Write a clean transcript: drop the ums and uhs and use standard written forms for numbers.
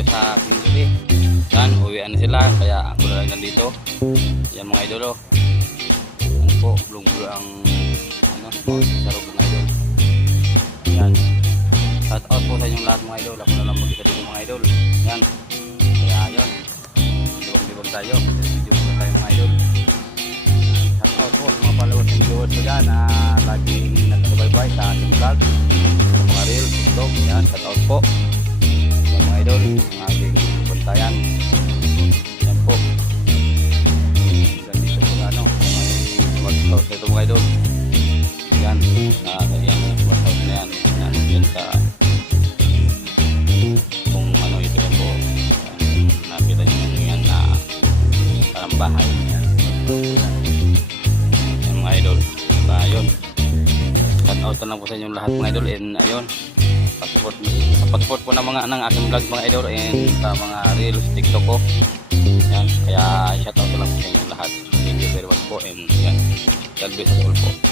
tayo sa Quincy. Yan, uwian na sila. Kaya ako na lang nandito. Yan mga idol. Yan po, blong-blong ang sarog mga idol. Yan. Shout out po sa inyong lahat mga idol. Ako na lang mag-isa dito mga idol. Yan. Kaya yun. Libang-libang tayo. Video po tayo mga idol. Shout out po sa mga followers and viewers ko dyan na laging nagsubaybay sa ating vlog. Sa mga reels, TikTok. Yan. Shout out po. Yan mga idol. Ang ating bantayan. Yan po. Ganito po ano. Mag-house na ito mga idol. Yan. Yan. Mag-house na yan. Yan. Yan sa kung ano ito yan po. Nakita nyo yan na parang bahay. Yan. Yan mga idol. Diba yun. Shout out na lang po sa inyong lahat mga idol. And ayun. Pag-support po ng aking vlog mga idol. And sa mga reels, TikTok ko. Yan. Kaya shout out na lang po sa inyong lahat. Thank you very much po. And yan. God bless us all po.